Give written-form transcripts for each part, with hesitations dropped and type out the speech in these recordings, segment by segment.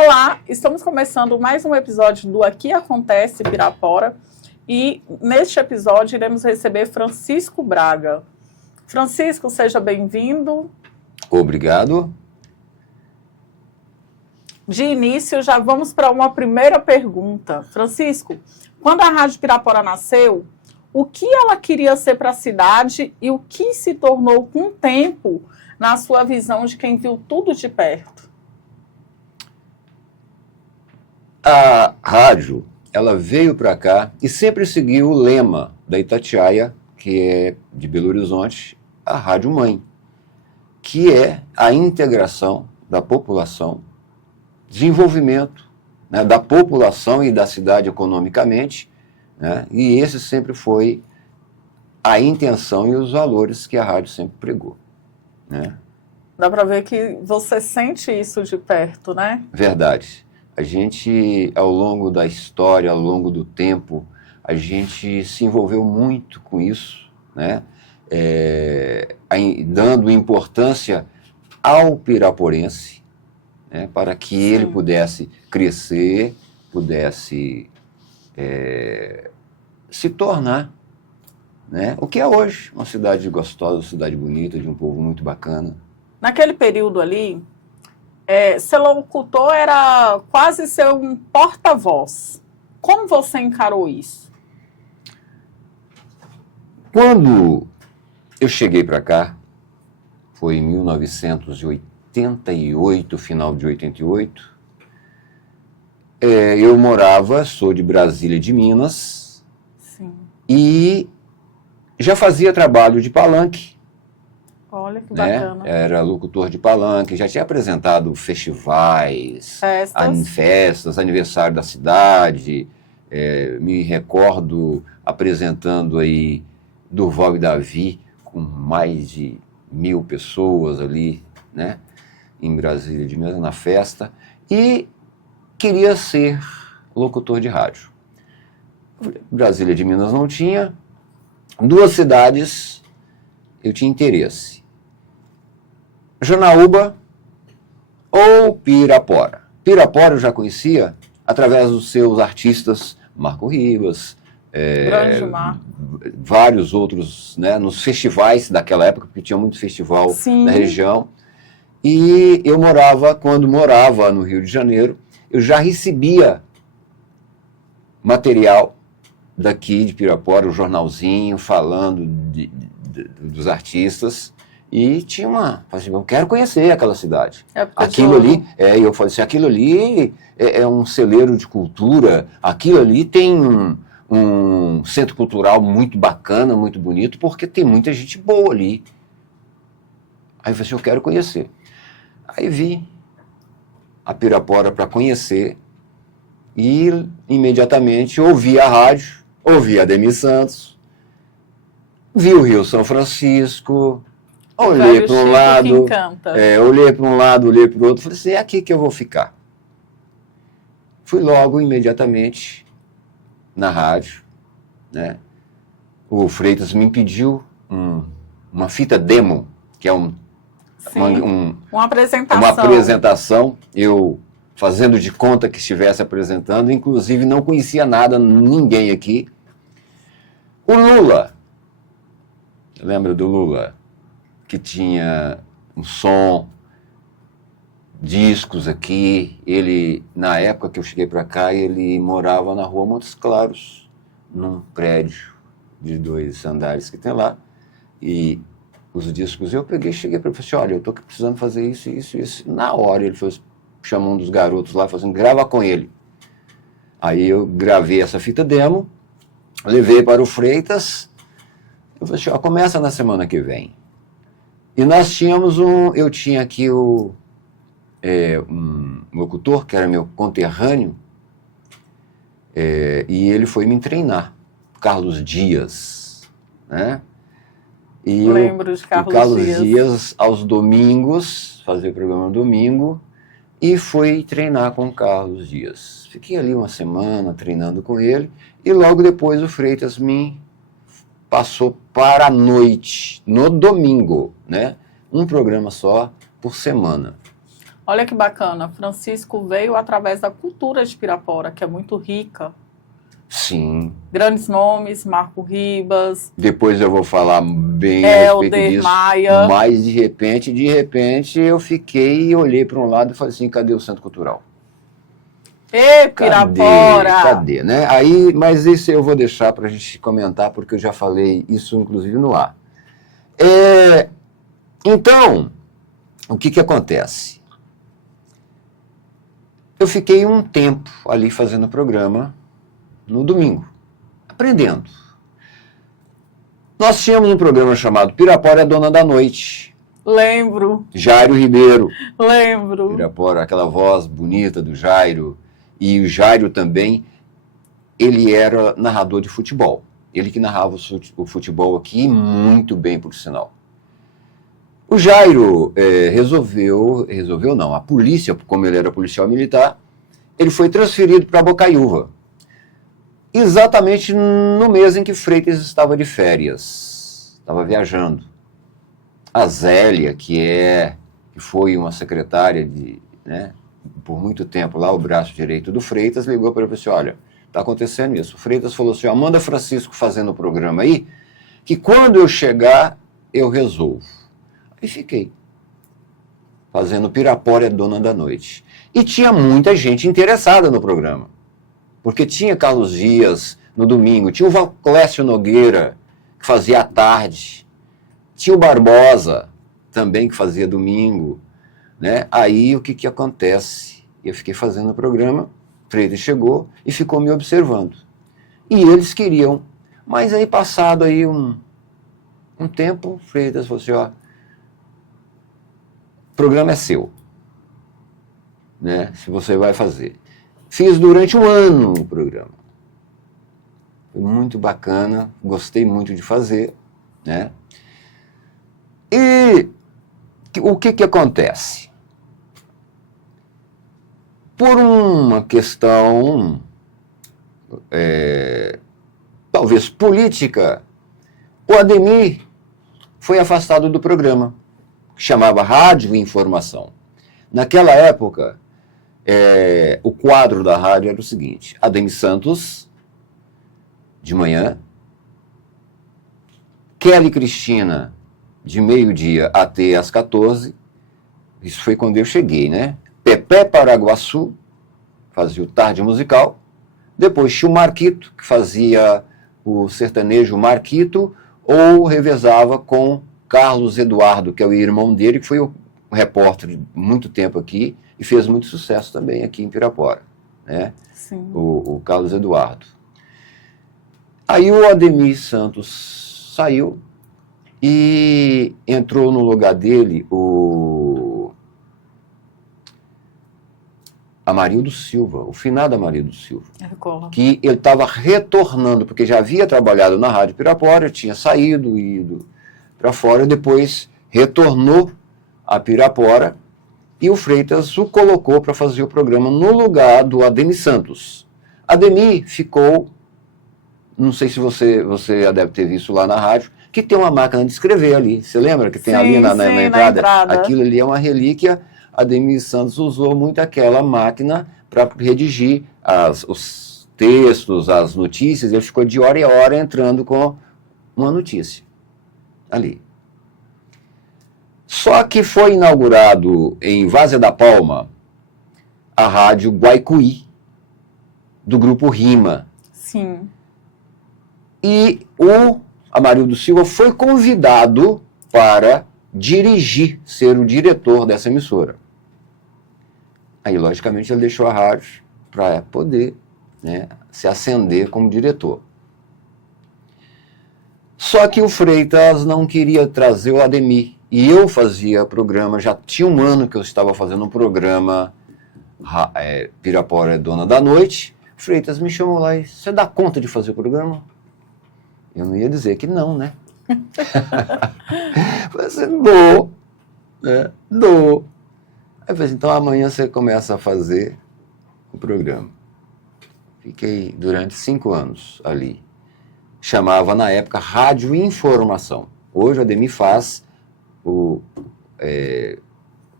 Olá, estamos começando mais um episódio do Aqui Acontece Pirapora e neste episódio iremos receber Francisco Braga. Francisco, seja bem-vindo. Obrigado. De início, já vamos para uma primeira pergunta. Francisco, quando a Rádio Pirapora nasceu, o que ela queria ser para a cidade e o que se tornou com o tempo na sua visão de quem viu tudo de perto? A rádio, ela veio para cá e sempre seguiu o lema da Itatiaia, que é de Belo Horizonte, a Rádio Mãe, que é a integração da população, desenvolvimento, né, da população e da cidade economicamente, né, e esse sempre foi a intenção e os valores que a rádio sempre pregou, né? Dá para ver que você sente isso de perto, né? Verdade. A gente, ao longo da história, ao longo do tempo, a gente se envolveu muito com isso, né? Dando importância ao piraporense, né? Para que ele pudesse crescer, pudesse se tornar, né? O que é hoje, uma cidade gostosa, uma cidade bonita, de um povo muito bacana. Naquele período ali, ser locutor era quase ser um porta-voz. Como você encarou isso? Quando eu cheguei para cá, foi em 1988, final de 88, eu sou de Brasília de Minas, Sim. E já fazia trabalho de palanque. Olha que bacana. Era locutor de palanque, já tinha apresentado festivais, festas, aniversário da cidade. Me recordo apresentando aí Durval e Davi, com mais de 1.000 pessoas ali, né, em Brasília de Minas, na festa, e queria ser locutor de rádio. Brasília de Minas não tinha, duas cidades eu tinha interesse: Janaúba ou Pirapora. Pirapora eu já conhecia através dos seus artistas, Marco Ribas, vários outros, né, nos festivais daquela época, porque tinha muito festival na região. E eu quando morava no Rio de Janeiro, eu já recebia material daqui de Pirapora, o jornalzinho falando dos artistas, e tinha eu quero conhecer aquela cidade. Aquilo ali, eu falei assim, aquilo ali é um celeiro de cultura, aquilo ali tem um centro cultural muito bacana, muito bonito, porque tem muita gente boa ali. Aí eu falei assim, eu quero conhecer. Aí vim a Pirapora para conhecer e imediatamente ouvi a rádio, ouvi a Ademir Santos, vi o Rio São Francisco, olhei para um lado, olhei para um lado, olhei para o outro, falei assim, é aqui que eu vou ficar. Fui logo, imediatamente, na rádio, né? O Freitas me pediu uma fita demo, que é uma apresentação, eu fazendo de conta que estivesse apresentando, inclusive não conhecia nada, ninguém aqui. O Lula, lembra do Lula? Que tinha um som, discos aqui. Ele, na época que eu cheguei para cá, ele morava na rua Montes Claros, num prédio de 2 andares que tem lá. E os discos eu cheguei para ele e falei assim, olha, eu estou precisando fazer isso, isso, isso. Na hora ele chamou um dos garotos lá, falou assim, grava com ele. Aí eu gravei essa fita demo, levei para o Freitas, eu falei assim, começa na semana que vem. E nós tínhamos eu tinha aqui um locutor, que era meu conterrâneo, e ele foi me treinar, Carlos Dias, né? E lembro de Carlos Dias aos domingos, fazia o programa no domingo, e fui treinar com o Carlos Dias. Fiquei ali uma semana treinando com ele, e logo depois o Freitas me passou para a noite, no domingo, né? Um programa só por semana. Olha que bacana, Francisco veio através da cultura de Pirapora, que é muito rica. Sim. Grandes nomes, Marco Ribas. Depois eu vou falar bem a respeito disso. Maia. Mas de repente eu fiquei e olhei para um lado e falei assim, cadê o Centro Cultural? Ê, Pirapora! Cadê, né? Aí, mas isso eu vou deixar para a gente comentar, porque eu já falei isso, inclusive, no ar. Então, o que acontece? Eu fiquei um tempo ali fazendo o programa no domingo, aprendendo. Nós tínhamos um programa chamado Pirapora é Dona da Noite. Lembro. Jairo Ribeiro. Lembro. Pirapora, aquela voz bonita do Jairo. E o Jairo também, ele era narrador de futebol. Ele que narrava o futebol aqui muito bem, por sinal. O Jairo resolveu não, a polícia, como ele era policial militar, ele foi transferido para Bocaiúva. Exatamente no mês em que Freitas estava de férias, estava viajando. A Zélia, que foi uma secretária por muito tempo lá, o braço direito do Freitas, ligou para ele e disse, olha, está acontecendo isso. O Freitas falou assim, manda Francisco fazendo o programa aí, que quando eu chegar, eu resolvo. Aí fiquei, fazendo Pirapora é Dona da Noite. E tinha muita gente interessada no programa, porque tinha Carlos Dias no domingo, tinha o Valclécio Nogueira, que fazia à tarde, tinha o Barbosa, também que fazia domingo, né? Aí o que acontece? Eu fiquei fazendo o programa, Freitas chegou e ficou me observando. E eles queriam, mas aí passado aí um tempo, Freitas falou assim, o programa é seu, né? Se você vai fazer. Fiz durante um ano o programa. Foi muito bacana, gostei muito de fazer, né? E o que acontece? Por uma questão, talvez política, o Ademir foi afastado do programa, que chamava Rádio Informação. Naquela época, o quadro da rádio era o seguinte, Ademir Santos, de manhã, Kelly Cristina, de meio-dia até às 14, isso foi quando eu cheguei, né? Pepé Paraguaçu, fazia o Tarde Musical, depois tinha o Marquito, que fazia o sertanejo Marquito, ou revezava com Carlos Eduardo, que é o irmão dele, que foi o repórter de muito tempo aqui, e fez muito sucesso também aqui em Pirapora, né? Sim. O Carlos Eduardo. Aí o Ademir Santos saiu, e entrou no lugar dele o Amarildo Silva, o finado Amarildo Silva, que ele estava retornando, porque já havia trabalhado na Rádio Pirapora, tinha saído, ido para fora, e depois retornou a Pirapora, e o Freitas o colocou para fazer o programa no lugar do Ademir Santos. Ademir ficou, não sei se você já deve ter visto lá na rádio, que tem uma máquina de escrever ali. Você lembra que tem ali na entrada? Aquilo ali é uma relíquia. Ademir Santos usou muito aquela máquina para redigir os textos, as notícias. Ele ficou de hora em hora entrando com uma notícia ali. Só que foi inaugurado em Várzea da Palma a rádio Guaicuí, do grupo Rima. Sim. E o Amarildo Silva foi convidado para dirigir, ser o diretor dessa emissora. Aí, logicamente, ele deixou a rádio para poder, né, se ascender como diretor. Só que o Freitas não queria trazer o Ademir. E eu fazia programa, já tinha um ano que eu estava fazendo um programa Pirapora é Dona da Noite. Freitas me chamou lá e você dá conta de fazer o programa? Eu não ia dizer que não, né? Falei assim, dou, né? Dou. Aí eu falei assim, então amanhã você começa a fazer o programa. Fiquei durante 5 anos ali. Chamava na época Rádio Informação. Hoje o Ademir faz o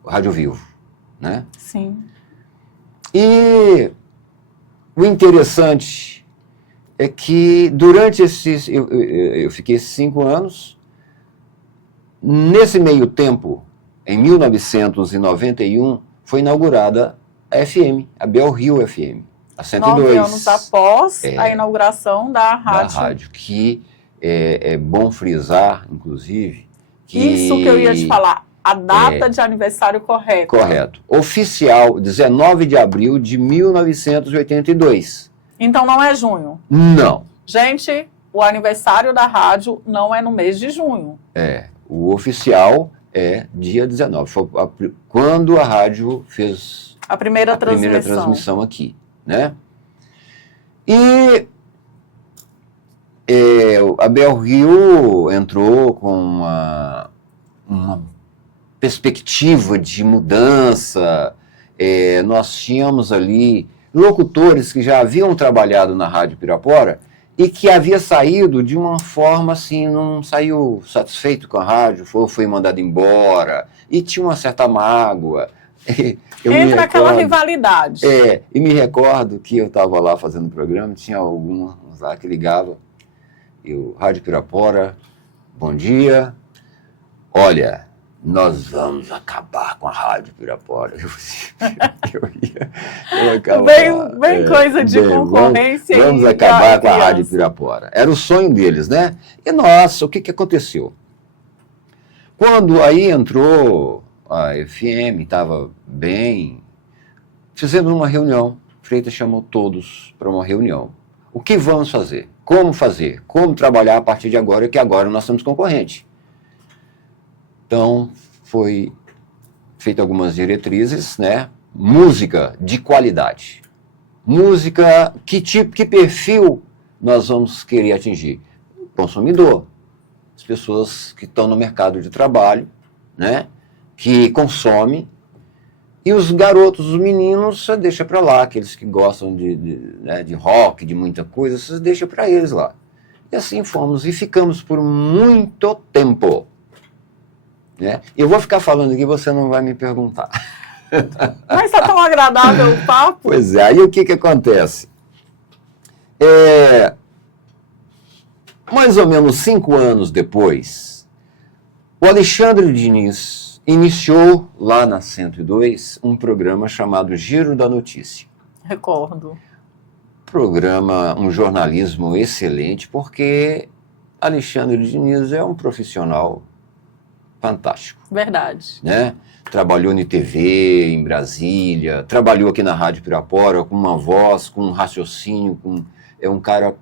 Rádio Vivo. né? Sim. E o interessante é que durante esses... Eu fiquei esses 5 anos. Nesse meio tempo, em 1991, foi inaugurada a FM, a Bell Hill FM, a 102. 9 anos após a inauguração da rádio. Da rádio, que é bom frisar, inclusive, que... Isso que eu ia te falar, a data de aniversário correta. Correto. Oficial, 19 de abril de 1982. Então não é junho? Não. Gente, o aniversário da rádio não é no mês de junho. O oficial é dia 19. Foi quando a rádio fez a primeira transmissão aqui, né? E a Bell Hill entrou com uma perspectiva de mudança. Nós tínhamos ali locutores que já haviam trabalhado na Rádio Pirapora e que havia saído de uma forma assim, não saiu satisfeito com a rádio, foi mandado embora, e tinha uma certa mágoa. Entra aquela rivalidade. E me recordo que eu estava lá fazendo o programa, tinha alguns lá que ligavam, Rádio Pirapora, bom dia, olha, nós vamos acabar com a Rádio Pirapora. Eu ia acabar. Bem coisa de concorrência. Vamos acabar com a Rádio Pirapora. Era o sonho deles, né? E nossa, o que aconteceu? Quando aí entrou a FM, estava bem, fizemos uma reunião, Freitas chamou todos para uma reunião. O que vamos fazer? Como trabalhar a partir de agora, que agora nós somos concorrente. Então, foi feita algumas diretrizes, né? Música de qualidade. Música, que perfil nós vamos querer atingir? O consumidor. As pessoas que estão no mercado de trabalho, né? Que consomem. E os garotos, os meninos, você deixa para lá. Aqueles que gostam de rock, de muita coisa, você deixa para eles lá. E assim fomos. E ficamos por muito tempo. Né? Eu vou ficar falando aqui, você não vai me perguntar. Mas está tão agradável o papo. Pois é, aí o que acontece? Mais ou menos 5 anos depois, o Alexandre Diniz iniciou lá na 102 um programa chamado Giro da Notícia. Recordo. Programa, um jornalismo excelente, porque Alexandre Diniz é um profissional fantástico. Verdade. Né? Trabalhou em TV, em Brasília, trabalhou aqui na Rádio Pirapora com uma voz, com um raciocínio, é um cara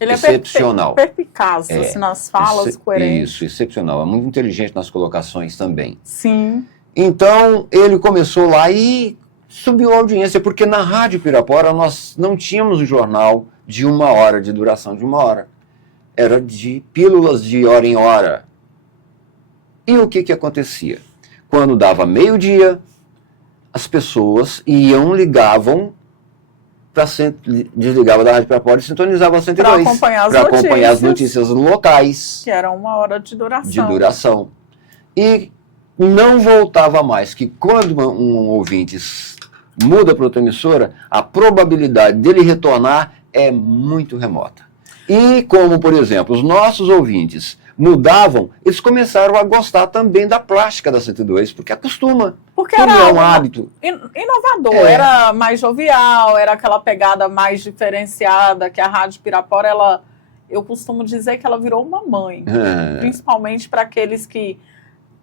excepcional. Ele é perspicaz, assim, nas falas, coerente. Isso, excepcional. É muito inteligente nas colocações também. Sim. Então, ele começou lá e subiu a audiência, porque na Rádio Pirapora nós não tínhamos um jornal de 1 hora, de duração de 1 hora. Era de pílulas de hora em hora. E o que acontecia? Quando dava meio-dia, as pessoas ligavam, desligavam da Rádio Pirapora e sintonizavam a 102. Para acompanhar as notícias locais. Que eram 1 hora de duração. E não voltava mais, que quando um ouvinte muda para outra emissora, a probabilidade dele retornar é muito remota. E como, por exemplo, os nossos ouvintes mudavam, eles começaram a gostar também da plástica da 102, porque acostuma. Porque era um hábito. Inovador, era mais jovial, era aquela pegada mais diferenciada, que a Rádio Pirapora, eu costumo dizer que ela virou uma mãe, principalmente para aqueles que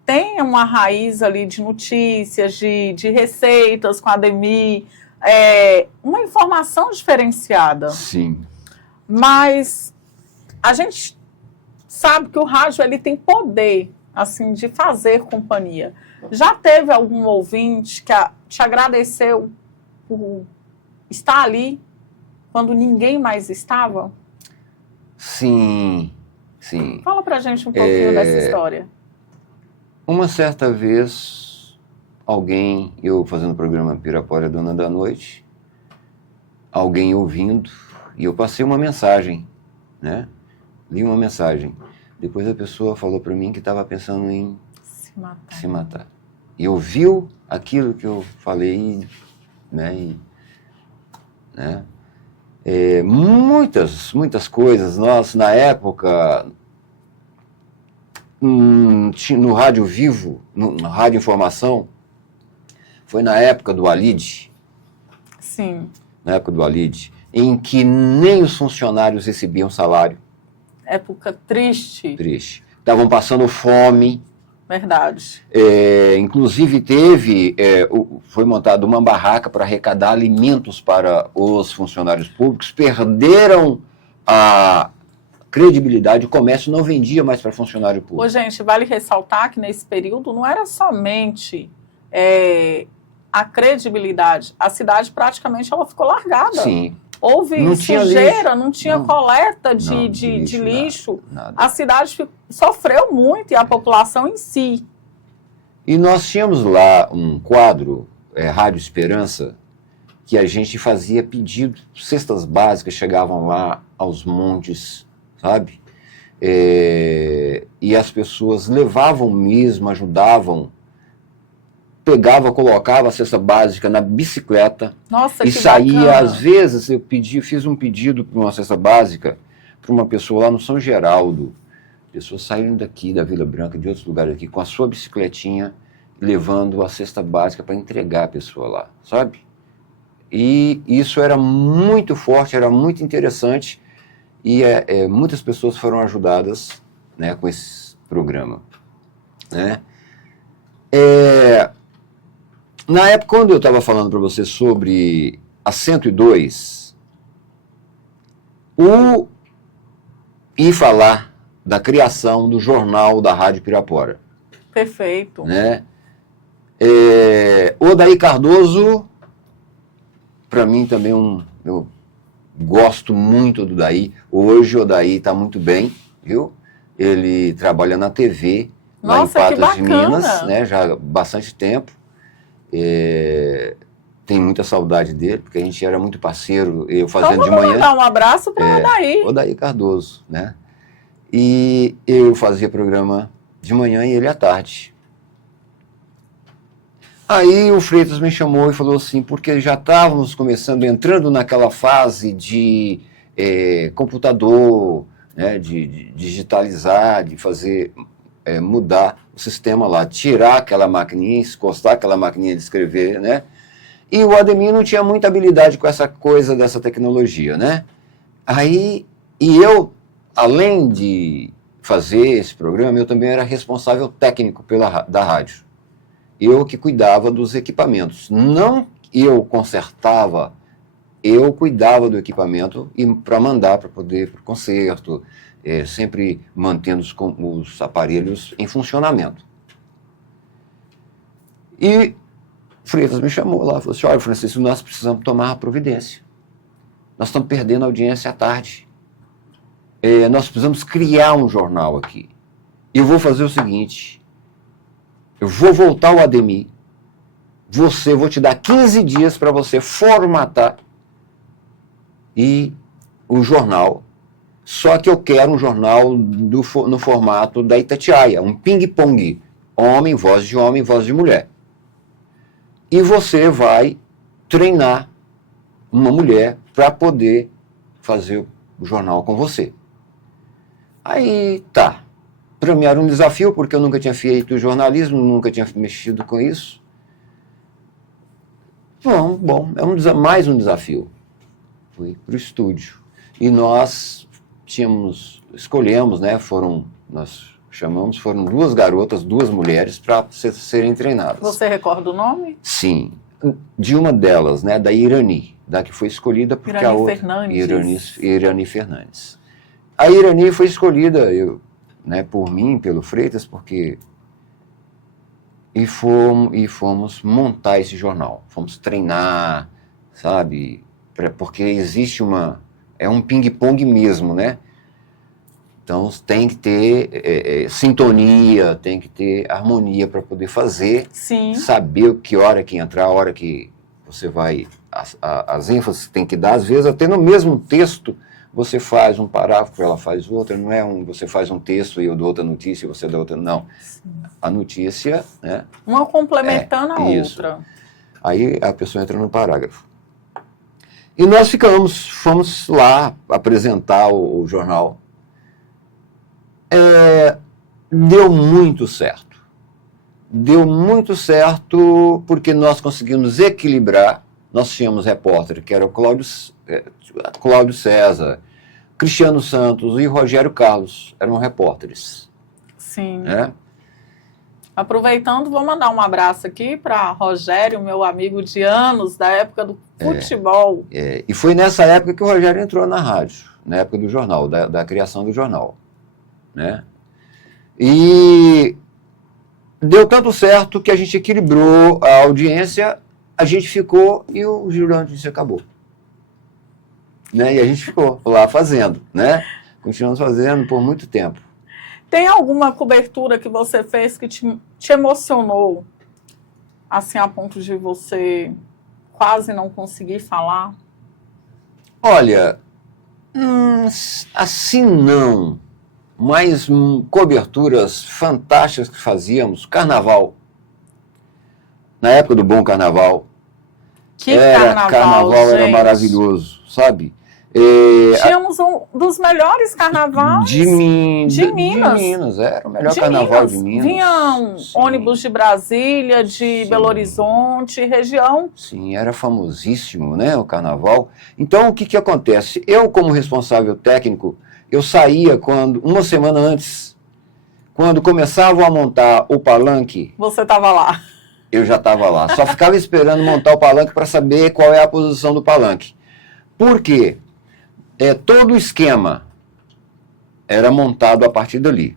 têm uma raiz ali de notícias, de receitas com a Ademir, uma informação diferenciada. Sim. Mas a gente sabe que o rádio ele tem poder assim de fazer companhia. Já teve algum ouvinte que te agradeceu por estar ali quando ninguém mais estava? Sim, sim. Fala pra gente um pouquinho dessa história. Uma certa vez, eu fazendo o programa Pirapora Dona da Noite, alguém ouvindo, e eu passei uma mensagem, né? Li uma mensagem. Depois a pessoa falou para mim que estava pensando em se matar. e ouviu aquilo que eu falei, né? Muitas coisas. Nós, na época, no Rádio Vivo, no Rádio Informação, foi na época do Alid. Sim. Na época do Alid, em que nem os funcionários recebiam salário. Época triste. Triste. Estavam passando fome. Verdade. Inclusive foi montada uma barraca para arrecadar alimentos para os funcionários públicos. Perderam a credibilidade, o comércio não vendia mais para funcionário público. Ô, gente, vale ressaltar que nesse período não era somente a credibilidade. A cidade praticamente ela ficou largada. Sim. Houve sujeira, não tinha coleta de lixo. Nada. A cidade sofreu muito e a população em si. E nós tínhamos lá um quadro, Rádio Esperança, que a gente fazia pedido, cestas básicas chegavam lá aos montes, sabe? E as pessoas levavam mesmo, ajudavam, pegava, colocava a cesta básica na bicicleta. Nossa, e saía, bacana. Às vezes, fiz um pedido para uma cesta básica para uma pessoa lá no São Geraldo. Pessoas saíram daqui, da Vila Branca, de outros lugares aqui, com a sua bicicletinha, levando a cesta básica para entregar a pessoa lá, sabe? E isso era muito forte, era muito interessante, e muitas pessoas foram ajudadas, né, com esse programa, né? Na época, quando eu estava falando para você sobre a 102, e falar da criação do Jornal da Rádio Pirapora. Perfeito. Né? Odair Cardoso, para mim também eu gosto muito do Odair. Hoje o Odair está muito bem, viu? Ele trabalha na TV, nossa, lá em Patos de Minas, né? Já há bastante tempo. Tem muita saudade dele, porque a gente era muito parceiro, eu fazendo então, de manhã. Mandar um abraço para o Odair. Odair Cardoso, né? E eu fazia programa de manhã e ele à tarde. Aí o Freitas me chamou e falou assim, porque já estávamos entrando naquela fase de computador, né, de digitalizar, de fazer, mudar o sistema lá, tirar aquela maquininha, encostar aquela maquininha de escrever, né? E o Ademir não tinha muita habilidade com essa coisa dessa tecnologia, né? Aí, e eu, além de fazer esse programa, eu também era responsável técnico da rádio. Eu que cuidava dos equipamentos. Não eu consertava, eu cuidava do equipamento e para mandar para poder para o concerto, sempre mantendo os aparelhos em funcionamento. E Freitas me chamou lá e falou assim, olha, Francisco, nós precisamos tomar a providência. Nós estamos perdendo a audiência à tarde. Nós precisamos criar um jornal aqui. Eu vou fazer o seguinte, eu vou voltar ao Ademir, vou te dar 15 dias para você formatar o jornal, só que eu quero um jornal no formato da Itatiaia, um ping-pong, homem, voz de mulher. E você vai treinar uma mulher para poder fazer o jornal com você. Aí, tá. Para mim era um desafio, porque eu nunca tinha feito jornalismo, nunca tinha mexido com isso. Bom, mais um desafio. Fui para o estúdio. E nós escolhemos, né, foram 2 garotas, 2 mulheres para serem treinadas. Você recorda o nome? Sim. De uma delas, né, da Irani, da que foi escolhida porque Irani a outra... Fernandes. Irani Fernandes. A Irani foi escolhida, né, por mim, pelo Freitas, porque... E fomos montar esse jornal. Fomos treinar, sabe? Porque existe é um ping-pong mesmo, né? Então tem que ter sintonia, tem que ter harmonia para poder fazer. Sim. Saber que hora que entrar, a hora que você vai... As ênfases que tem que dar, às vezes até no mesmo texto, você faz um parágrafo, ela faz outro, não é você faz um texto e eu dou outra notícia e você dá outra, não. Sim. A notícia, né? Uma complementando a outra. Aí a pessoa entra no parágrafo. E nós fomos lá apresentar o jornal. Deu muito certo. Deu muito certo porque nós conseguimos equilibrar. Nós tínhamos repórter, que era o Cláudio César, Cristiano Santos e Rogério Carlos, eram repórteres. Sim. Aproveitando, vou mandar um abraço aqui para Rogério, meu amigo de anos, da época do futebol. E foi nessa época que o Rogério entrou na rádio, na época do jornal, da criação do jornal. Né? E deu tanto certo que a gente equilibrou a audiência, a gente ficou e o Giro da Notícia acabou. Né? E a gente ficou lá fazendo, né? Continuamos fazendo por muito tempo. Tem alguma cobertura que você fez que te emocionou, assim, a ponto de você quase não conseguir falar? Olha, assim não, mas coberturas fantásticas que fazíamos, carnaval, na época do Bom Carnaval. Que carnaval, gente. Era maravilhoso, sabe? Tínhamos um dos melhores carnavais de Minas. De Minas, era o melhor carnaval de Minas. Vinham ônibus de Brasília, de Belo Horizonte, região. Sim, era famosíssimo, né, o carnaval. Então, o que acontece? Eu, como responsável técnico, eu saía uma semana antes, quando começavam a montar o palanque. Você estava lá. Eu já estava lá. Só ficava esperando montar o palanque para saber qual é a posição do palanque. Por quê? Todo o esquema era montado a partir dali.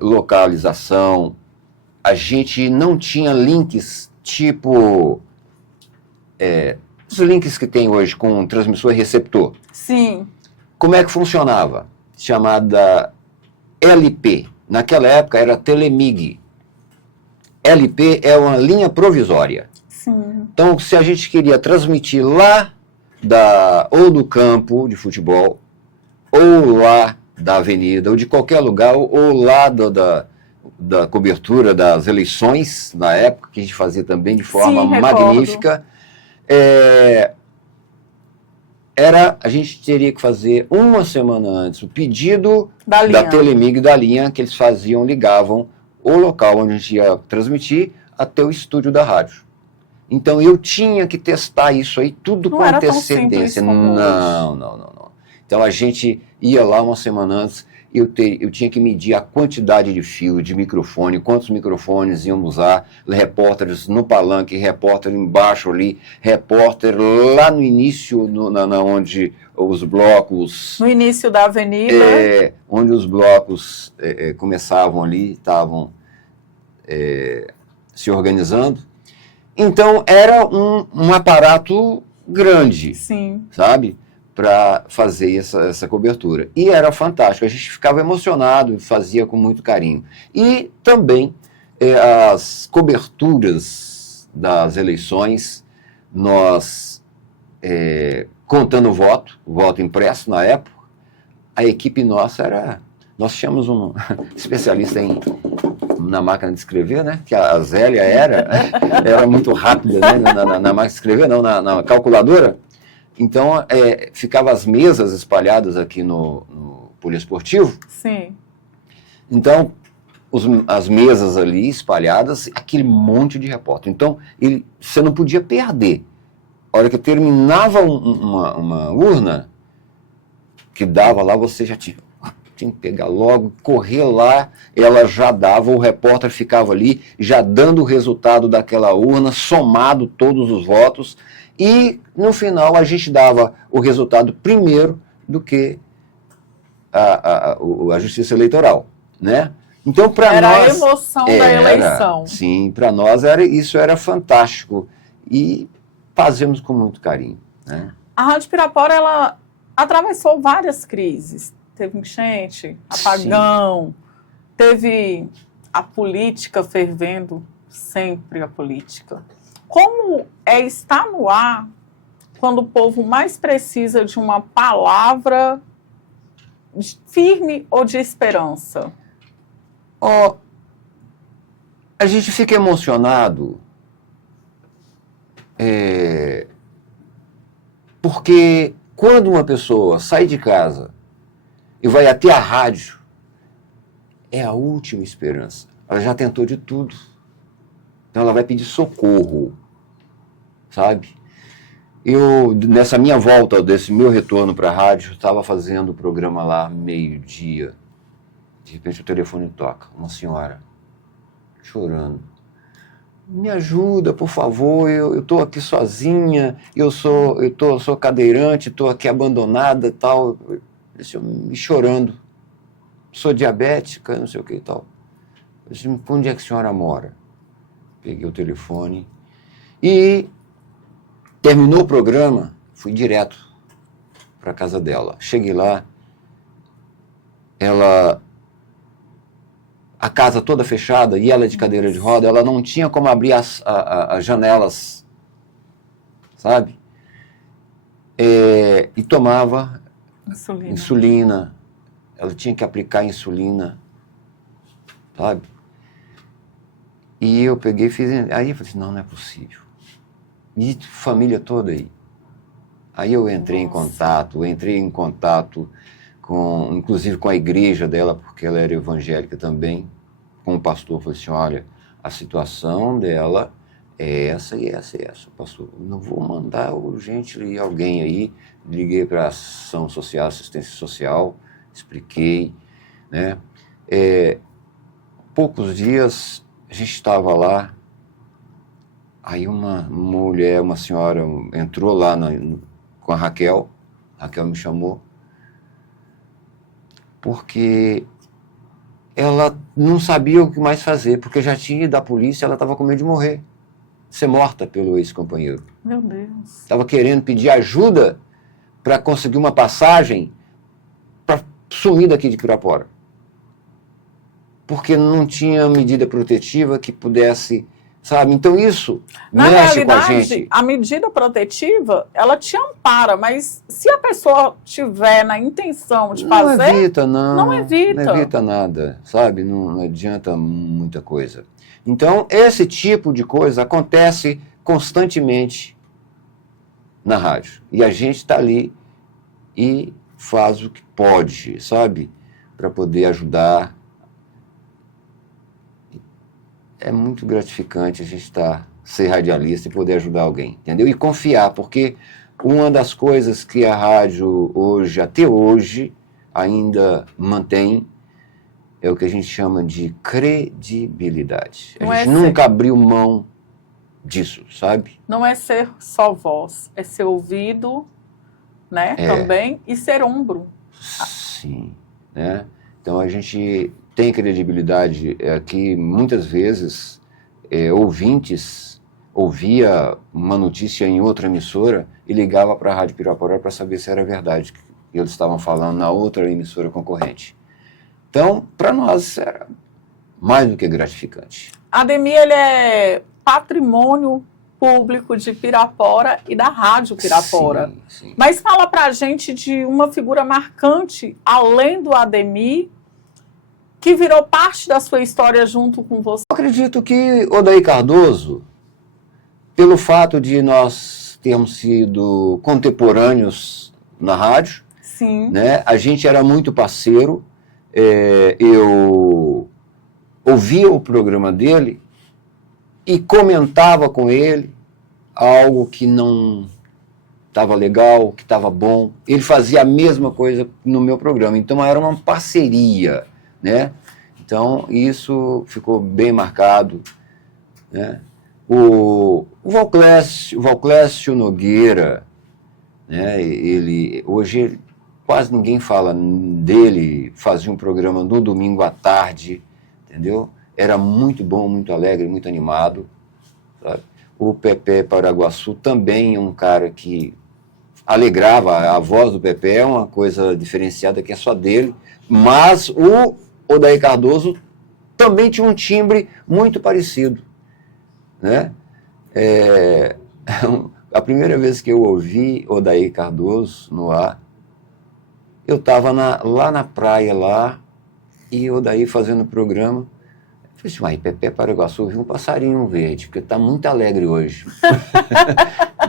Localização, a gente não tinha links tipo os links que tem hoje com transmissor e receptor. Sim. Como é que funcionava? Chamada LP. Naquela época era Telemig. LP é uma linha provisória. Sim. Então, se a gente queria transmitir lá ou do campo de futebol, ou lá da avenida, ou de qualquer lugar, ou lá da cobertura das eleições, na época, que a gente fazia também de forma magnífica, a gente teria que fazer uma semana antes o pedido da Telemig, da linha, que eles ligavam o local onde a gente ia transmitir até o estúdio da rádio. Então, eu tinha que testar isso aí tudo com antecedência. Não. Então, a gente ia lá uma semana antes, eu tinha que medir a quantidade de fio, de microfone, quantos microfones iam usar, repórteres no palanque, repórter embaixo ali, repórter lá no início, onde os blocos... No início da avenida. Onde os blocos começavam ali, estavam se organizando. Então, era um aparato grande, sim, sabe? Para fazer essa cobertura. E era fantástico, a gente ficava emocionado, fazia com muito carinho. E também as coberturas das eleições, nós, contando o voto impresso na época, a equipe nossa nós tínhamos um especialista na máquina de escrever, né? Que a Zélia era muito rápida, né? Na máquina de escrever, não, na calculadora. Então, ficavam as mesas espalhadas aqui no poliesportivo. Sim. Então, as mesas ali espalhadas, aquele monte de repórter. Então, você não podia perder. A hora que terminava uma urna, que dava lá, você já tinha que pegar logo, correr lá, ela já dava, o repórter ficava ali, já dando o resultado daquela urna, somado todos os votos, e no final a gente dava o resultado primeiro do que a Justiça Eleitoral, né? Então, para nós... Era a emoção da eleição. Sim, para nós isso era fantástico, e fazemos com muito carinho, né? A Rádio Pirapora, ela atravessou várias crises. Teve enchente, apagão, sim, teve a política fervendo, sempre a política. Como estar no ar quando o povo mais precisa de uma palavra firme ou de esperança? A gente fica emocionado porque quando uma pessoa sai de casa e vai até a rádio, é a última esperança. Ela já tentou de tudo. Então ela vai pedir socorro, sabe? Eu, nessa minha volta, desse meu retorno para a rádio, estava fazendo o programa lá, meio-dia. De repente o telefone toca, uma senhora chorando. Me ajuda, por favor, eu estou aqui sozinha, eu sou cadeirante, estou aqui abandonada e tal. Me chorando. Sou diabética, não sei o que e tal. Eu disse, onde é que a senhora mora? Peguei o telefone e terminou o programa, fui direto para a casa dela. Cheguei lá, a casa toda fechada, e ela de cadeira de roda, ela não tinha como abrir as janelas, sabe? E tomava insulina. Ela tinha que aplicar insulina, sabe? E eu peguei e fiz... Aí eu falei assim, não é possível. E família toda aí. Aí eu entrei em contato inclusive com a igreja dela, porque ela era evangélica também, com o pastor. Falei assim, olha, a situação dela é essa e essa e essa. Pastor, não vou mandar urgente alguém aí. Liguei para a ação social, assistência social, expliquei, né? Poucos dias a gente estava lá, aí uma senhora entrou lá com a Raquel me chamou, porque ela não sabia o que mais fazer, porque já tinha ido à polícia, ela estava com medo de morrer, ser morta pelo ex-companheiro. Meu Deus. Estava querendo pedir ajuda para conseguir uma passagem para sumir daqui de Pirapora. Porque não tinha medida protetiva que pudesse, sabe? Então isso mexe com a gente. A medida protetiva, ela te ampara, mas se a pessoa tiver na intenção de fazer... Não evita. Não evita nada, sabe? Não adianta muita coisa. Então, esse tipo de coisa acontece constantemente na rádio. E a gente está ali e faz o que pode, sabe? Para poder ajudar. É muito gratificante a gente ser radialista e poder ajudar alguém, entendeu? E confiar, porque uma das coisas que a rádio hoje, até hoje, ainda mantém é o que a gente chama de credibilidade. A gente nunca abriu mão disso, sabe? Não é ser só voz, é ser ouvido, né, também, e ser ombro. Sim, né? Então a gente tem credibilidade que muitas vezes ouvintes ouvia uma notícia em outra emissora e ligava para a Rádio Pirapora para saber se era verdade que eles estavam falando na outra emissora concorrente. Então, para nós era mais do que gratificante. Ademir, ele é patrimônio público de Pirapora e da Rádio Pirapora. Sim, sim. Mas fala para a gente de uma figura marcante, além do Ademir, que virou parte da sua história junto com você. Eu acredito que Odair Cardoso, pelo fato de nós termos sido contemporâneos na rádio, sim, né, a gente era muito parceiro, eu ouvia o programa dele e comentava com ele algo que não estava legal, que estava bom. Ele fazia a mesma coisa no meu programa, então era uma parceria, né? Então isso ficou bem marcado, né? O Valclécio Nogueira, né? Hoje quase ninguém fala dele, fazia um programa no domingo à tarde, entendeu? Era muito bom, muito alegre, muito animado, sabe? O Pepe Paraguaçu também é um cara que alegrava. A voz do Pepe é uma coisa diferenciada que é só dele, mas o Odair Cardoso também tinha um timbre muito parecido, né? a primeira vez que eu ouvi Odair Cardoso no ar, eu estava lá na praia, lá, e Odair fazendo o programa. Eu falei assim, mas Pepe Paraguaçu, ouvi um passarinho verde, porque está muito alegre hoje.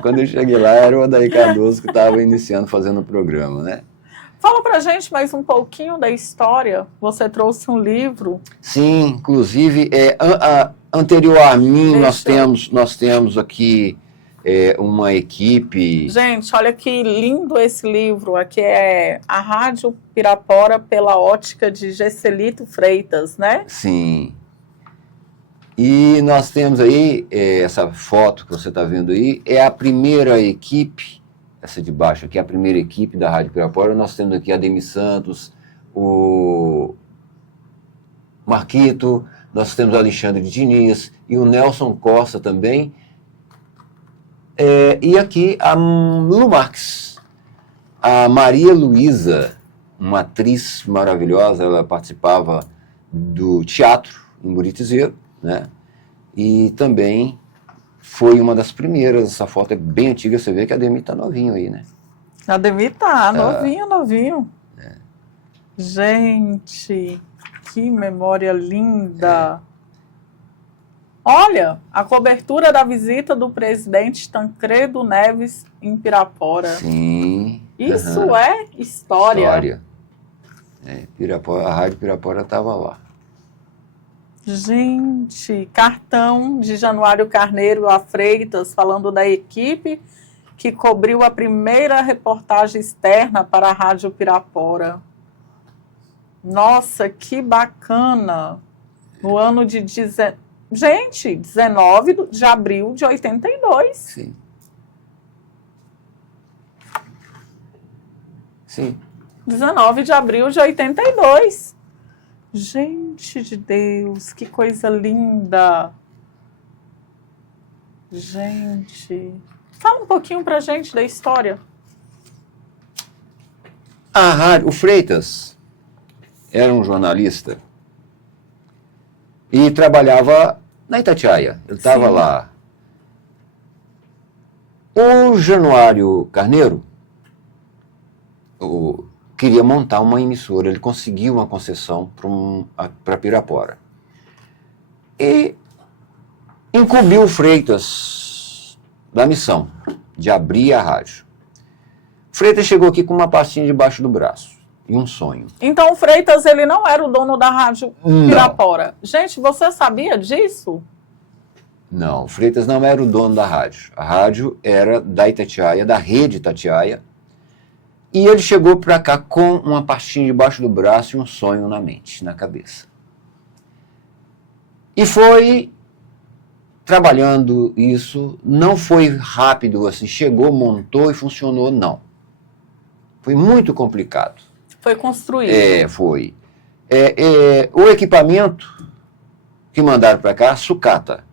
Quando eu cheguei lá, era o Odair Cardoso que estava iniciando, fazendo o programa, né? Fala pra gente mais um pouquinho da história. Você trouxe um livro. Sim, inclusive, anterior a mim, nós temos aqui uma equipe... Gente, olha que lindo esse livro. Aqui é a Rádio Pirapora pela ótica de Gesselito Freitas, né? Sim. E nós temos aí, essa foto que você está vendo aí, é a primeira equipe, essa de baixo aqui, a primeira equipe da Rádio Pirapora. Nós temos aqui a Ademir Santos, o Marquito, nós temos o Alexandre Diniz e o Nelson Costa também. E aqui a Lu Marques, a Maria Luísa, uma atriz maravilhosa, ela participava do teatro em Buritizeiro, né? E também foi uma das primeiras. Essa foto é bem antiga, você vê que a Ademir tá novinho aí, né? A Ademir tá novinho. Gente, que memória linda. Olha, a cobertura da visita do presidente Tancredo Neves em Pirapora. Sim. Isso é história. Pirapora, a Rádio Pirapora estava lá. Gente, cartão de Januário Carneiro a Freitas, falando da equipe que cobriu a primeira reportagem externa para a Rádio Pirapora. Nossa, que bacana! No ano de 19 de abril de 82. Sim. Sim. 19 de abril de 82. Gente de Deus, que coisa linda. Gente, fala um pouquinho pra gente da história. O Freitas era um jornalista e trabalhava na Itatiaia. Ele estava lá. O Januário Carneiro queria montar uma emissora. Ele conseguiu uma concessão para Pirapora. E incumbiu o Freitas da missão de abrir a rádio. Freitas chegou aqui com uma pastinha debaixo do braço e um sonho. Então o Freitas, ele não era o dono da Rádio Pirapora. Gente, você sabia disso? Não, o Freitas não era o dono da rádio. A rádio era da Itatiaia, da rede Itatiaia. E ele chegou para cá com uma pastinha debaixo do braço e um sonho na mente, na cabeça. E foi trabalhando isso. Não foi rápido assim, chegou, montou e funcionou, não. Foi muito complicado. Foi construído. Foi. O equipamento que mandaram para cá, sucata.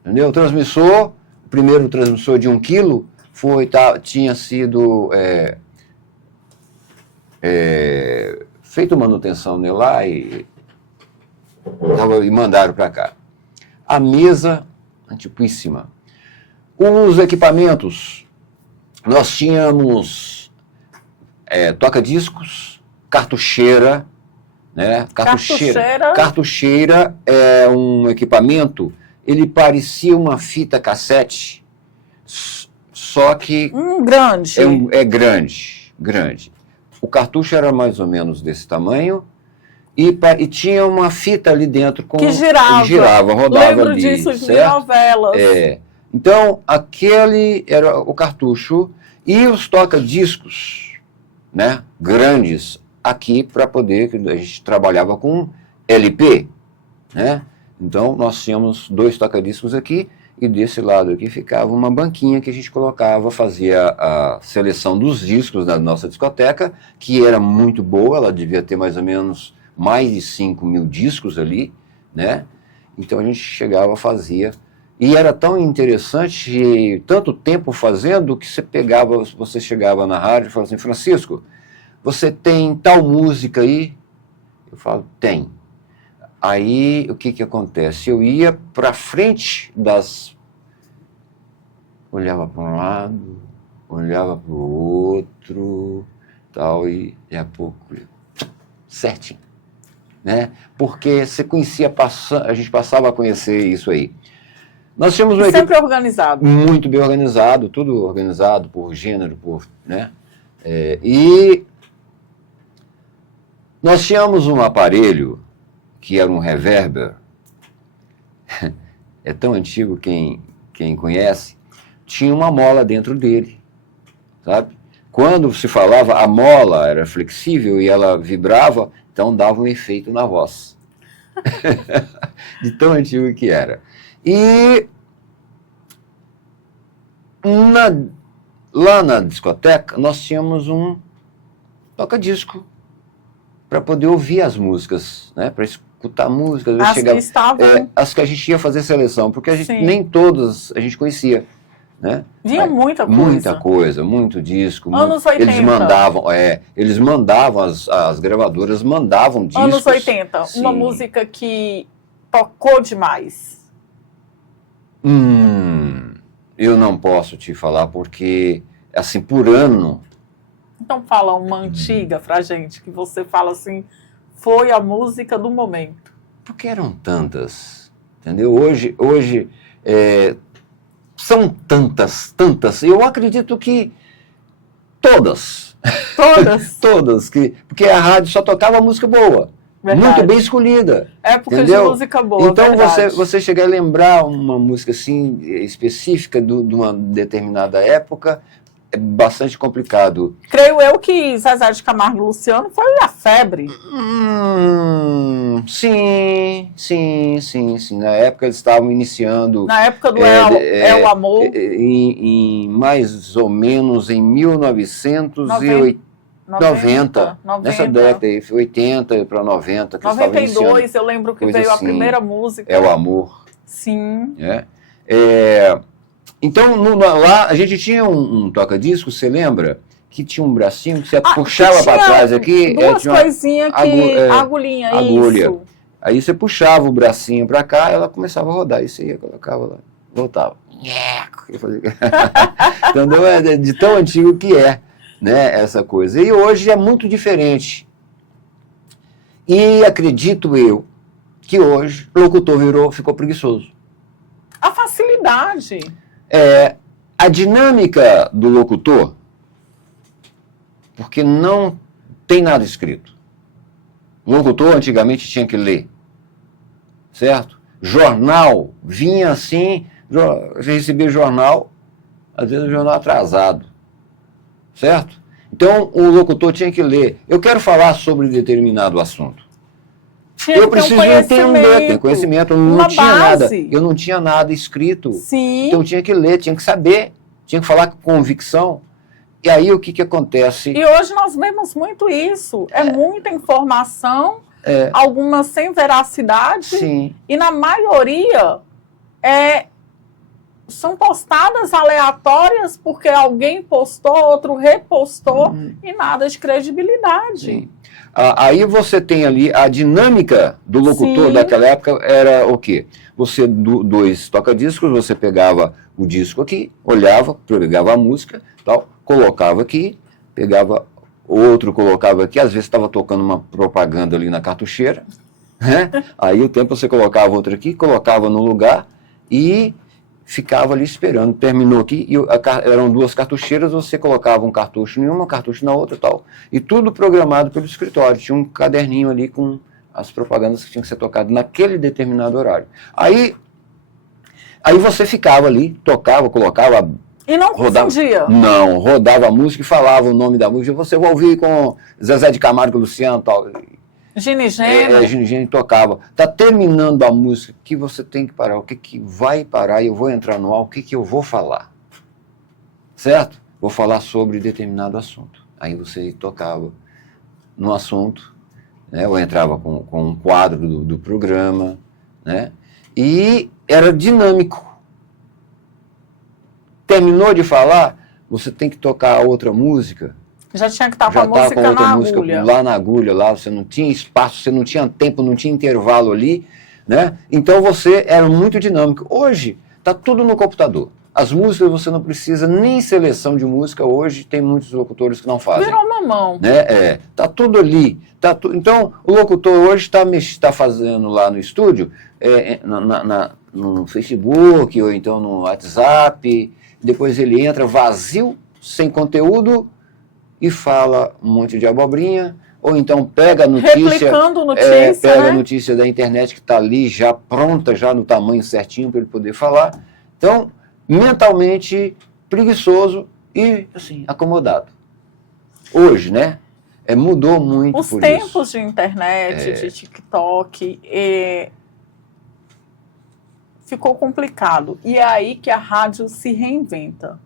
Entendeu? O transmissor, o primeiro transmissor de 1 quilo, tinha sido feito manutenção nele lá e mandaram para cá. A mesa, antiquíssima. Os equipamentos, nós tínhamos toca-discos, cartucheira, né? Cartucheira é um equipamento, ele parecia uma fita cassete, só que... grande. Grande. O cartucho era mais ou menos desse tamanho e tinha uma fita ali dentro que girava, rodava. Lembro ali, disso de certo? novelas. Então, aquele era o cartucho e os toca-discos, né, grandes aqui para poder, que a gente trabalhava com LP, né? Então, nós tínhamos 2 toca-discos aqui e desse lado aqui ficava uma banquinha que a gente colocava, fazia a seleção dos discos da nossa discoteca, que era muito boa, ela devia ter mais ou menos mais de 5.000 discos ali, né? Então, a gente chegava, fazia, e era tão interessante, tanto tempo fazendo, que você chegava na rádio e falava assim, Francisco, você tem tal música aí? Eu falo, tem. Aí, o que acontece? Eu ia para frente olhava para um lado, olhava para o outro, tal, e daqui a pouco, certinho, né? Porque você conhecia, a gente passava a conhecer isso aí. Nós tínhamos uma sempre organizado. Muito bem organizado, tudo organizado por gênero, né? E nós tínhamos um aparelho que era um reverber, é tão antigo quem conhece, tinha uma mola dentro dele, sabe? Quando se falava, a mola era flexível e ela vibrava, então dava um efeito na voz. De tão antigo que era. E lá na discoteca, nós tínhamos um toca-disco para poder ouvir as músicas, né? Para escutar músicas. As que a gente ia fazer seleção, porque a gente, nem todas a gente conhecia. Né? Vinha muita coisa. Muita coisa, muito disco. Anos 80. Eles mandavam, as gravadoras mandavam discos. Anos 80, sim. Uma música que tocou demais. Eu não posso te falar porque, assim, por ano... Então fala uma antiga pra gente, que você fala assim, foi a música do momento. Porque eram tantas, entendeu? Hoje são tantas, eu acredito que todas. Todas, porque a rádio só tocava música boa. Verdade. Muito bem escolhida. Época entendeu? De música boa, então você chegar a lembrar uma música assim, específica de uma determinada época, é bastante complicado. Creio eu que Zezé de Camargo e Luciano foi a febre. Sim. Na época eles estavam iniciando... Na época do É o Amor. Em mais ou menos em 1990. Nessa década aí, 80 para 90. Que 92, eu lembro que veio assim, a primeira música. É o Amor. Sim. Então, lá a gente tinha um toca-disco, você lembra? Que tinha um bracinho que você puxava para trás aqui. Duas coisinhas que... agulhinha, agulha. Isso. Aí você puxava o bracinho para cá, ela começava a rodar. Isso aí, colocava lá, voltava. Entendeu? É de tão antigo que é, né, essa coisa. E hoje é muito diferente. E acredito eu que hoje o locutor ficou preguiçoso. A facilidade. A dinâmica do locutor, porque não tem nada escrito. O locutor antigamente tinha que ler, certo? Jornal vinha assim, você recebia jornal, às vezes o jornal atrasado, certo? Então o locutor tinha que ler. Eu quero falar sobre determinado assunto. Eu preciso entender, ter conhecimento, eu não tinha nada, eu não tinha nada escrito. Sim. Então eu tinha que ler, tinha que saber, tinha que falar com convicção. E aí o que acontece? E hoje nós vemos muito isso, muita informação, algumas sem veracidade, sim. E na maioria são postadas aleatórias porque alguém postou, outro repostou, e nada de credibilidade. Sim. Aí você tem ali a dinâmica do locutor. Sim. Daquela época era o quê? Você, dois toca-discos, você pegava o disco aqui, olhava, pegava a música, tal, colocava aqui, pegava outro, colocava aqui, às vezes estava tocando uma propaganda ali na cartucheira, né? Aí o tempo você colocava outro aqui, colocava no lugar e ficava ali esperando. Terminou aqui, e eram duas cartucheiras, você colocava um cartucho em uma, um cartucho na outra e tal. E tudo programado pelo escritório. Tinha um caderninho ali com as propagandas que tinham que ser tocadas naquele determinado horário. Aí você ficava ali, tocava, colocava... E não confundia? Não, rodava a música e falava o nome da música. Você vai ouvir com Zezé de Camargo e Luciano e tal. Gini Gênio. Gini Gênio tocava. Está terminando a música, que você tem que parar. O que vai parar? Eu vou entrar no ar, o que eu vou falar? Certo? Vou falar sobre determinado assunto. Aí você tocava no assunto, né? Ou entrava com um quadro do programa, né? E era dinâmico. Terminou de falar, você tem que tocar outra música. Já tinha que estar com a música na agulha. Lá na agulha, lá você não tinha espaço, você não tinha tempo, não tinha intervalo ali, né? Então você era muito dinâmico. Hoje está tudo no computador. As músicas você não precisa nem seleção de música, hoje tem muitos locutores que não fazem. Virou uma mão. Né? Tá tudo ali. Então, o locutor hoje está fazendo lá no estúdio, no Facebook, ou então no WhatsApp, depois ele entra vazio, sem conteúdo, e fala um monte de abobrinha, ou então pega a notícia, replicando notícia, pega né? a notícia da internet que está ali, já pronta, já no tamanho certinho para ele poder falar. Então, mentalmente preguiçoso e, assim, acomodado. Hoje, né? Mudou muito os por tempos isso. de internet, de TikTok, ficou complicado. E é aí que a rádio se reinventa.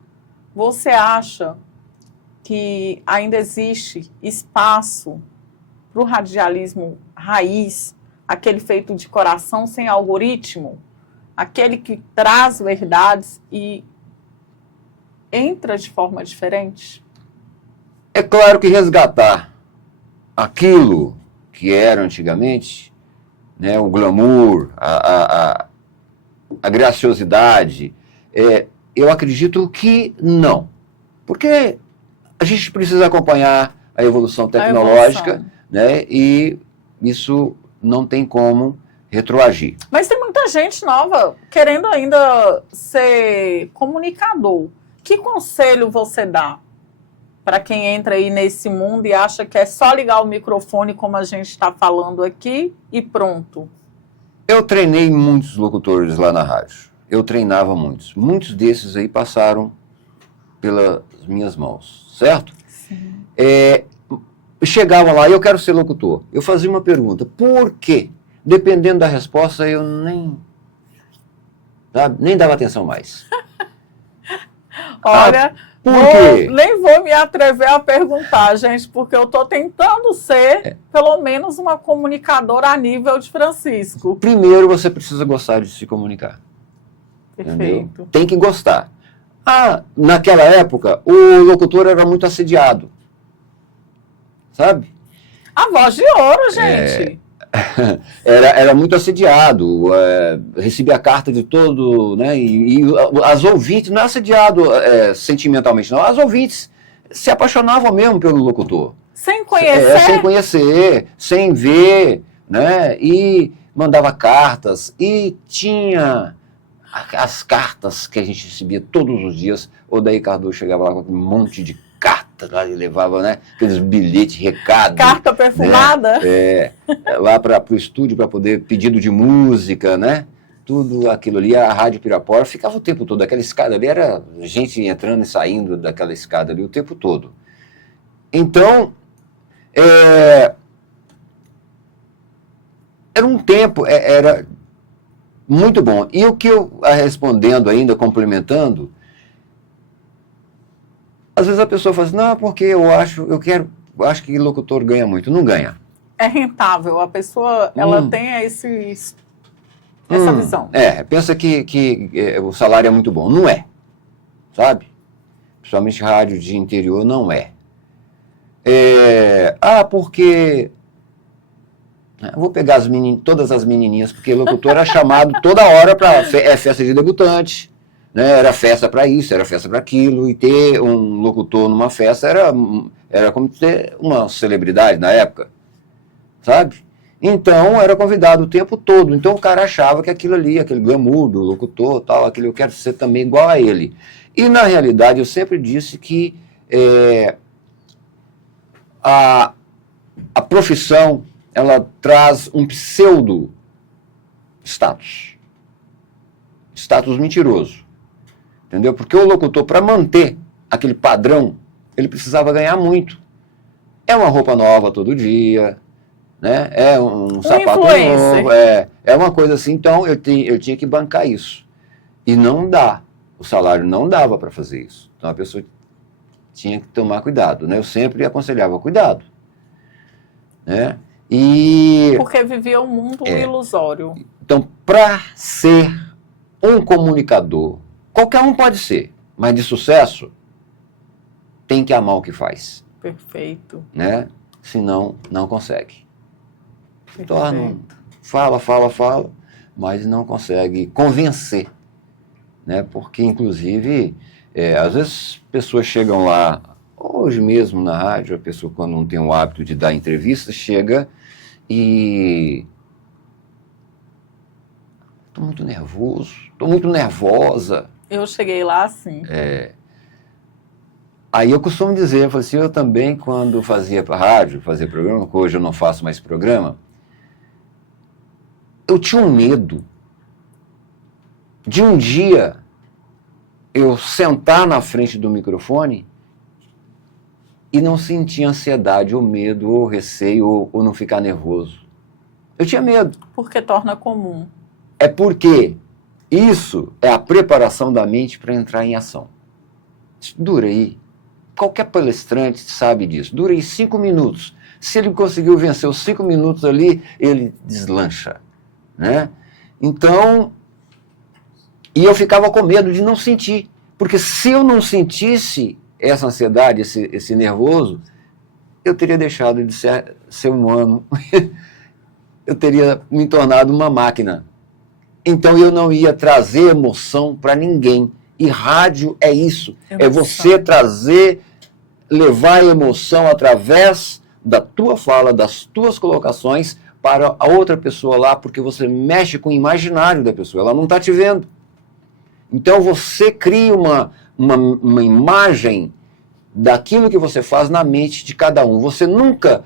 Você acha que ainda existe espaço para o radialismo raiz, aquele feito de coração sem algoritmo, aquele que traz verdades e entra de forma diferente? É claro que resgatar aquilo que era antigamente, né, o glamour, a graciosidade, eu acredito que não. Porque a gente precisa acompanhar a evolução tecnológica, né, e isso não tem como retroagir. Mas tem muita gente nova querendo ainda ser comunicador. Que conselho você dá para quem entra aí nesse mundo e acha que é só ligar o microfone, como a gente está falando aqui, e pronto? Eu treinei muitos locutores lá na rádio. Eu treinava muitos. Muitos desses aí passaram pelas minhas mãos, certo? Sim. Chegavam lá, eu quero ser locutor. Eu fazia uma pergunta, por quê? Dependendo da resposta, eu nem dava atenção mais. Olha, por quê? Nem vou me atrever a perguntar, gente, porque eu estou tentando ser, pelo menos, uma comunicadora a nível de Francisco. Primeiro, você precisa gostar de se comunicar. Perfeito. Entendeu? Tem que gostar. Naquela época, o locutor era muito assediado. Sabe? A voz de ouro, gente. Era muito assediado, recebia carta de todo, né? E as ouvintes, não é assediado sentimentalmente, não. As ouvintes se apaixonavam mesmo pelo locutor. Sem conhecer? Sem conhecer, sem ver, né? E mandava cartas, e tinha as cartas que a gente recebia todos os dias. O Daí Cardoso chegava lá com um monte de carta, lá, e levava, né, aqueles bilhetes, recado. Carta perfumada? Né, lá para o estúdio para poder, pedido de música, né? Tudo aquilo ali, a Rádio Pirapora ficava o tempo todo. Aquela escada ali era gente entrando e saindo daquela escada ali o tempo todo. Então, era um tempo, era muito bom. E o que eu, respondendo ainda, complementando, às vezes a pessoa fala assim, não, porque eu acho que locutor ganha muito. Não ganha. É rentável. A pessoa, ela tem essa visão. Pensa que o salário é muito bom. Não é. Sabe? Principalmente rádio de interior, não é. Porque... Eu vou pegar todas as menininhas, porque locutor era chamado toda hora para festa de debutante, né? Era festa para isso, era festa para aquilo, e ter um locutor numa festa era como ter uma celebridade na época, sabe? Então, era convidado o tempo todo. Então, o cara achava que aquilo ali, aquele glamour do locutor, tal, aquilo, eu quero ser também igual a ele. E, na realidade, eu sempre disse que a profissão, ela traz um pseudo status mentiroso, entendeu? Porque o locutor, para manter aquele padrão, ele precisava ganhar muito. É uma roupa nova todo dia, né? É um sapato novo, é uma coisa assim. Então eu tinha que bancar isso, e não dá, o salário não dava para fazer isso. Então a pessoa tinha que tomar cuidado, né? Eu sempre aconselhava cuidado, né? Porque vivia um mundo ilusório. Então, para ser um comunicador, qualquer um pode ser, mas de sucesso, tem que amar o que faz. Perfeito. Né? Senão, não consegue. Perfeito. Fala, mas não consegue convencer, né? Porque, inclusive, às vezes pessoas chegam lá, hoje mesmo na rádio, a pessoa quando não tem o hábito de dar entrevista, chega e... Estou muito nervoso, estou muito nervosa. Eu cheguei lá assim. Aí eu costumo dizer, eu falo assim, eu também quando fazia para rádio, fazia programa, que hoje eu não faço mais programa, eu tinha um medo de um dia eu sentar na frente do microfone e não sentir ansiedade, ou medo, ou receio, ou não ficar nervoso. Eu tinha medo. Porque torna comum. É porque isso é a preparação da mente para entrar em ação. Dura aí. Qualquer palestrante sabe disso. Dura aí 5 minutos. Se ele conseguiu vencer os 5 minutos ali, ele deslancha, né? Então, e eu ficava com medo de não sentir. Porque se eu não sentisse essa ansiedade, esse nervoso, eu teria deixado de ser humano. Eu teria me tornado uma máquina. Então eu não ia trazer emoção para ninguém. E rádio é isso. É você trazer, levar a emoção através da tua fala, das tuas colocações para a outra pessoa lá, porque você mexe com o imaginário da pessoa. Ela não está te vendo. Então você cria uma imagem daquilo que você faz na mente de cada um. Você nunca...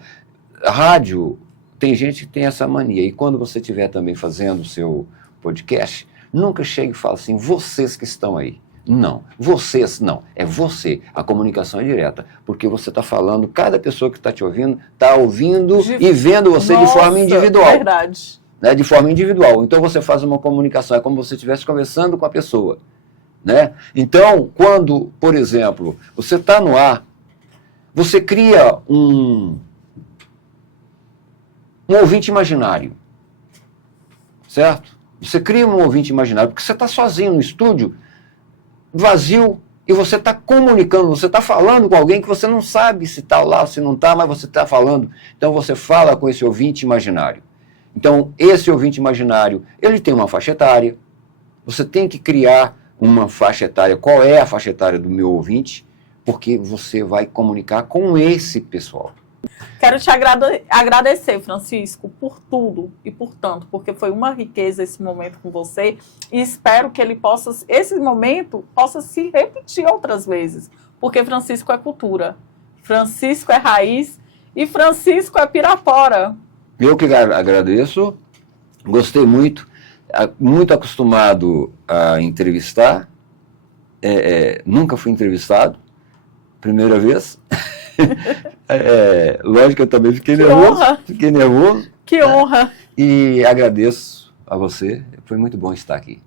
Rádio, tem gente que tem essa mania. E quando você estiver também fazendo o seu podcast, nunca chega e fala assim, vocês que estão aí. Não, vocês não, é você. A comunicação é direta, porque você está falando, cada pessoa que está te ouvindo, está ouvindo e vendo você de forma individual. Verdade. Né, de forma individual. Então você faz uma comunicação, é como se você estivesse conversando com a pessoa. Né? Então, quando, por exemplo, você está no ar, você cria um ouvinte imaginário. Certo? Você cria um ouvinte imaginário, porque você está sozinho no estúdio, vazio, e você está comunicando, você está falando com alguém que você não sabe se está lá ou se não está, mas você está falando. Então você fala com esse ouvinte imaginário. Então esse ouvinte imaginário, ele tem uma faixa etária, você tem que criar uma faixa etária. Qual é a faixa etária do meu ouvinte? Porque você vai comunicar com esse pessoal. Quero te agradecer, Francisco, por tudo e por tanto, porque foi uma riqueza esse momento com você e espero que esse momento possa se repetir outras vezes, porque Francisco é cultura, Francisco é raiz e Francisco é Pirapora. Eu que agradeço, gostei muito, muito acostumado a entrevistar, nunca fui entrevistado, primeira vez. Lógico que eu também fiquei nervoso. Que honra! E agradeço a você, foi muito bom estar aqui.